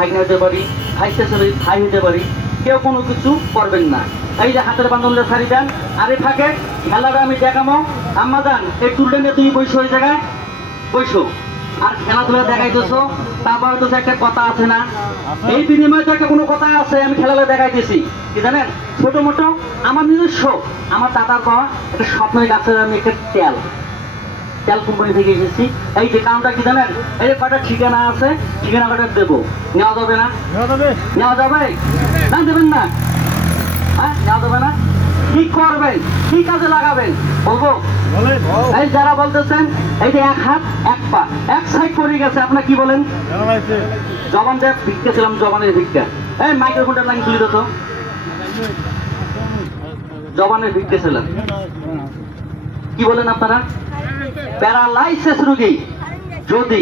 ভাইনা হতে পারি, ভাইসে ভাই হতে পারি, কেউ কোনো কিছু করবেন না। এই যে হাতের বান্ধবটা শাড়ি দেন, আরে ফাঁকে খেলাটা আমি দেখামো। আম্মা যান এই টুলটা নিয়ে তুমি বসো, ওই জায়গায় বসো, আর খেলাধুলা দেখাইতেছো। তারপর তো একটা কথা আছে না, এই বিনিময়ে তো একটা কোনো কথা আছে, আমি খেলাধুলা দেখাইতেছি কি জানেন, ছোট মোটো আমার নিজস্ব, আমার দাদার পাওয়া একটা স্বপ্নের গাছের আমি একটা তেল কোম্পানি থেকে এসেছি। এই যে কারণটা কি জানেন, এই যে কটা ঠিকানা আছে, ঠিকানা কটা দেবো, নেওয়া যাবে না? নেওয়া যাবে না? দেবেন না? হ্যাঁ, নেওয়া যাবে না? কি করবেন, কি কাজে লাগাবেন বলবো? এই যারা বলতেছেন এই যে এক হাত এক পা এক সাইড করে গেছে, আপনার কি বলেন? জবান দেব ভিক্ষা ছিলাম, জবানের ভিক্ষা। এই মাইক্রোফোনটা লাইন তুলে দিত, জবানের ভিক্ষা ছিলাম। কি বলেন আপনারা? প্যারালাইসিস রোগী যদি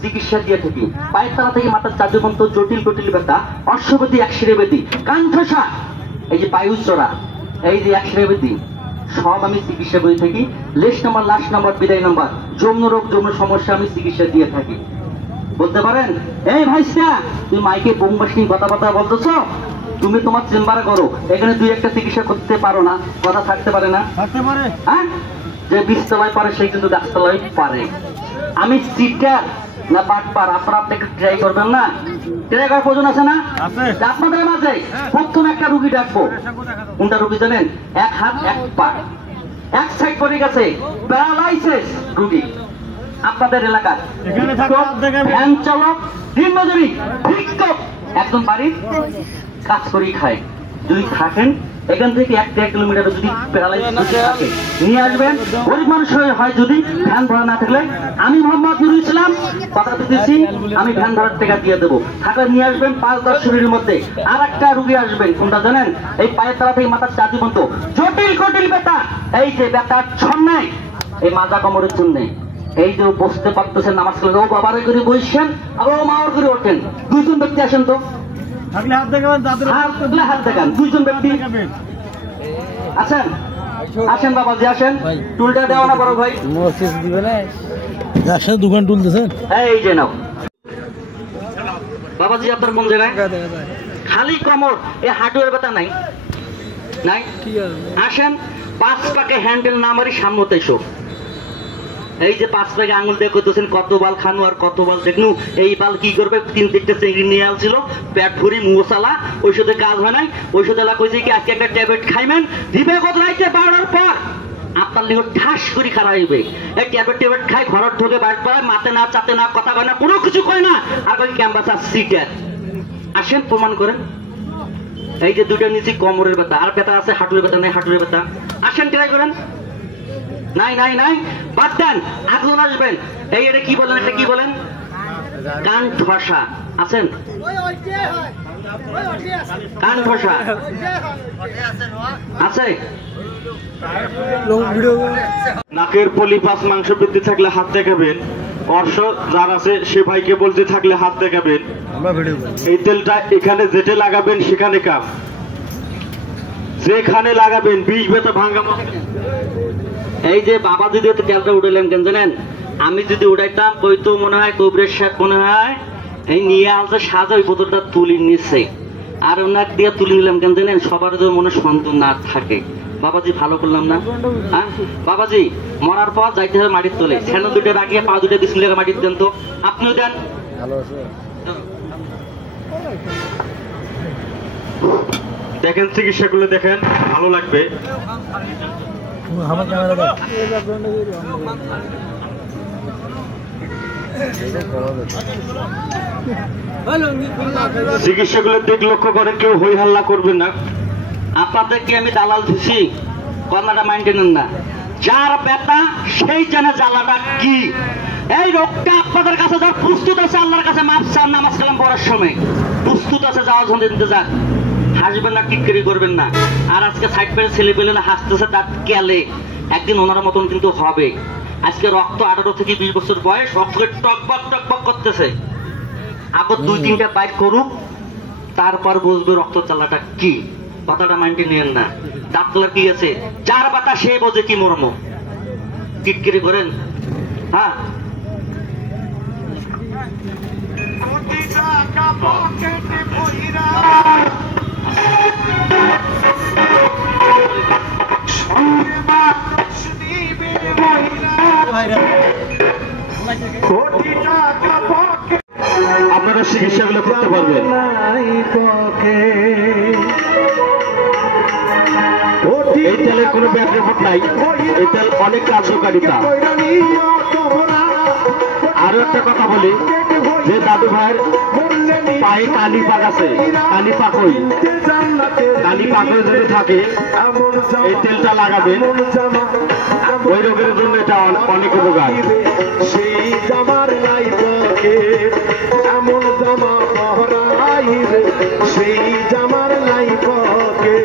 চিকিৎসা দিয়ে থাকি, পায়ের তলা থেকে মাথার চারটি পর্যন্ত জটিল জটিল ব্যথা, অশ্ববেদী একশিরে বেদি, কানঠসা, এই যে পায়ুস চড়া, এই যে একশিরে বেদি, সব আমি চিকিৎসা করে থাকি। লেস নাম্বার, লাস্ট নাম্বার, বিদায় নাম্বার, যৌন রোগ, যৌন সমস্যা আমি চিকিৎসা দিয়ে থাকি। বলতে পারেন এই ভাইসা তুমি মাইকে বোমবাসী কথাবার্তা বলতেছো, তুমি তোমার চেম্বারে করো, এখানে দুই একটা চিকিৎসা করতে পারো না? কথা থাকতে পারে না? হ্যাঁ, যে 20 তলায় পারে সেই কিন্তু 10 তলায় পারে। আমি চিটার না বাটপার, আপনারা আপনাকে ট্রাই করবেন না? ট্রাই করার প্রয়োজন আছে না আপনাদের মাঝে? প্রথম একটা রুগী ডাকবো, কোনটা রুগী জানেন? এক হাত এক পা এক সাইড পড়ে গেছে, প্যারালাইসিস রুগী আপনাদের এলাকার, ভ্যান চালক, দিনমজুরি, ভিক্ষক, একদম বাড়ির কাজ করেই খায়। যদি থাকেন এখান থেকে 1-1.5 কিলোমিটার যদি প্যারালাইসিস থাকে নিয়ে আসবেন। গরিব মানুষ হয় যদি ভ্যান ভাড়া না থাকলে, আমি মোহাম্মদ নুরুল ইসলাম কথা দিতেছি, আমি ভ্যান ভাড়ার টাকা দিয়ে দেবো, থাকলে নিয়ে আসবেন। 5-10 মিনিটের মধ্যে আর একটা রুগী আসবেন, কোনটা জানেন? এই পায়ের তলা থেকে মাথার চাঁদি পর্যন্ত জটিল জটিল ব্যথা, এই যে ব্যথার ছন্নায় এই মাজা কোমরের জন্য, এই যে বসতে পারতেছেন, নামাজ কালাম, ও বাবারে করে বসছেন, আবার ও মাওয়ার করে ওঠেন। 2 জন ব্যক্তি আসেন তো, হাত দেখান, 2 জন ব্যক্তি আছেন? আসেন বাবাজি, আসেন। টুলটা দেওয়া না বড় ভাই, দোকান তুলতেছেন। এই যে নাও বাবাজি, আপনার মন জায়গায় খালি কোমর, এই হাঁটুয়ের ব্যথা নাই? নাই? আসেন, 5 পাকে হ্যান্ডেল না মারি সামনে এসো। এই যে 5 পাকে আঙুল দিয়ে করতেছেন, কত বাল খানু আর কত বাল দেখনু, এই বাল কি করবে? 3-4টা চেঙ্গি নিয়ে আসছিল, পেট ভরি মুসালা, ওই সাথে কাজ হয় নাই। ওই সাথে কইছে কি আজকে একটা ট্যাবলেট খাইবেন, দিবে কত রাইতে 12টার পর, আপনার লিখো ঠাস করে খারাপ হইবে। এই ট্যাবলেট খাই ঘরের ঢোকে বাইর পায়, মাতে না চাতে না, কথা কয় না, কোনো কিছু কয় না, আর কই ক্যাম্পাসার সিগার। আসেন প্রমাণ করেন। এই যে 2টা নিচে কোমরের ব্যথা, আর ব্যথা আছে হাঁটুর ব্যথা, নাই হাঁটুর ব্যথা, আসেন ট্রাই করেন। নাই নাই নাই, বাদ দেন, আগুন আসবেন। এই এটা কি বলেন, এটা কি বলেন? কান ঠসা আছেন? কান ঠসা আছে? নাকের পলিপাস মাংস বৃদ্ধি থাকলে হাত দেখাবেন। অর্শ যার আছে সে ভাইকে বলতে থাকলে হাত দেখাবেন। এই তেলটা এখানে যেতে লাগাবেন সেখানে কাপ, যেখানে লাগাবেন 20 ব্যথা ভাঙ্গা। এই যে বাবা যদি তেলটা উঠাইলেন কেন জানেন? আমি যদি উঠাইতাম কইতো মনে হয় কবরের সাথে মনে হয় এই নিয়ে আলতে সাজা ওই বোতলটা তুলি নিচ্ছে, আর ওনার দিয়ে তুলে নিলাম কেন জানেন? সবার যদি মনে সন্দেহ না থাকে। বাবাজি ভালো করলাম না? হ্যাঁ বাবাজি, মরার পর যাইতে হবে মাটির তলে, ছেন 2টা রাখিয়ে পা 2টা বিসমিল্লাহ মাটির দেন তো, আপনিও দেন। দেখেন চিকিৎসাগুলো দেখেন, ভালো লাগবে। চিকিৎসাগুলো দিক লক্ষ্য করেন, কেউ হই হাল্লা করবেন না। আপনাদেরকে আমি দালাল দিছি, কথাটা মাইন্ডে নেন না। যার ব্যথা সেই জানে জ্বালাটা কি। এই রোগটা আপনাদের কাছে যার প্রস্তুত আছে, আল্লাহর কাছে মাপ চান নামাজ কালাম পড়ার সময় প্রস্তুত আছে, যাওয়ার জন্য ইন্তজার। হাসবেন না, টিটকারি করবেন না। আর আজকে সাইড পেলে ছেলে পেলে না হাসতেছে, তার গেলে একদিন ওনার মতন কিন্তু হবে। আজকে রক্ত 18 থেকে 20 বছর বয়স, রক্তকে টকবক টকবক করতেছে। আবার 2-3টা বাইট করুক, তারপর বুঝবে রক্ত চালাটা কি। কথাটা মাইন্ডে নিয়েন না। ডাক্তার কি আছে, যার বাতা সে বোঝে কি মর্ম। টিটকারি করেন। হ্যাঁ আপনারা চিকিৎসাগুলো করতে পারবেন। এই তেলের কোনো ব্যাড রিপোর্ট নাই, এই তেল অনেক কার্যকারিতা। আরো একটা কথা বলি, যে দাদু ভাইয়ের পায়ে কালি পাক আছে, কালি পাক হই, কালি পাক হয়ে যদি থাকে এই তেলটা লাগাবেন, ওই রোগের জন্য এটা অনেক উপকার। সেই জামার নাই পকে এমন জামা পহরাইবে, সেই জামার নাই পকে।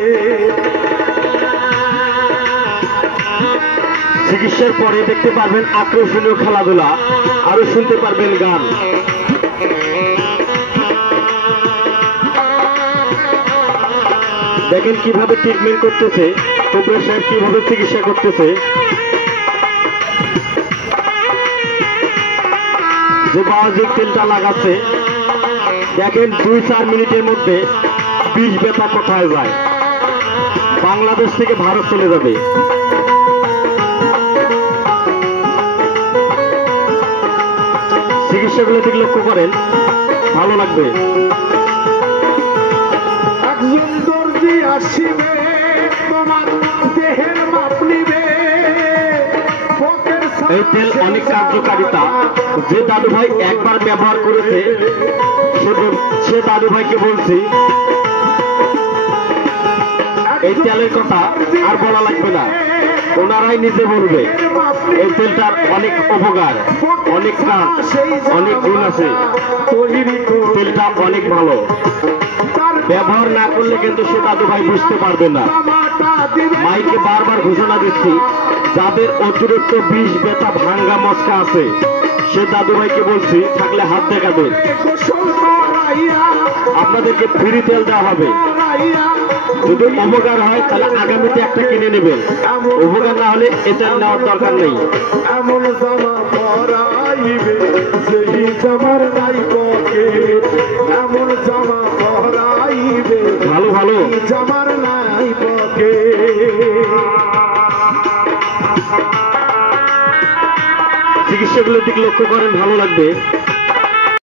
চিকিৎসার পরে দেখতে পারবেন আকর্ষণীয় খেলাধুলা, আরো শুনতে পারবেন গান। দেখেন কিভাবে ট্রিটমেন্ট করতেছে, কবির সাহেব কিভাবে চিকিৎসা করতেছে। যে বায়োজিক তেলটা লাগাচ্ছে, দেখেন 2-4 মিনিটের মধ্যে বিষ ব্যথা কোথায় যায়, বাংলাদেশ থেকে ভারত চলে যাবে। চিকিৎসাগুলো দিকে লক্ষ্য করেন, ভালো লাগবে। একজন দর্জি আসিবে তোমার দেহের মাপ নিবে। এই তেল অনেক কার্যকারিতা। যে দাদু ভাই একবার ব্যবহার করেছে সে দাদু ভাইকে বলছি এই তেলের কথা আর বলা লাগবে না, ওনারাই নিজে বলবে। এই তেলটার অনেক উপকার, অনেক কাজ, অনেক গুণ আছে, তেলটা অনেক ভালো। ব্যবহার না করলে কিন্তু সে দাদু ভাই বুঝতে পারবে না। মাইকে বারবার ঘোষণা দিচ্ছি, যাদের অতিরিক্ত বিষ ব্যথা ভাঙ্গা মস্কা আছে সে দাদু ভাইকে বলছি থাকলে হাত দেখাবেন, আপনাদেরকে ফ্রি তেল দেওয়া হবে। যদি উপকার হয় তাহলে আগামীতে একটা কিনে নেবেন, উপকার না হলে এটা নেওয়ার দরকার নেই। এমন জামা পরাইবে সেই জামার নাই পকে, এমন জামা পরাইবে ভালো ভালো জামার নাই পকে। চিকিৎসাগুলোর দিকে লক্ষ্য করেন, ভালো লাগবে।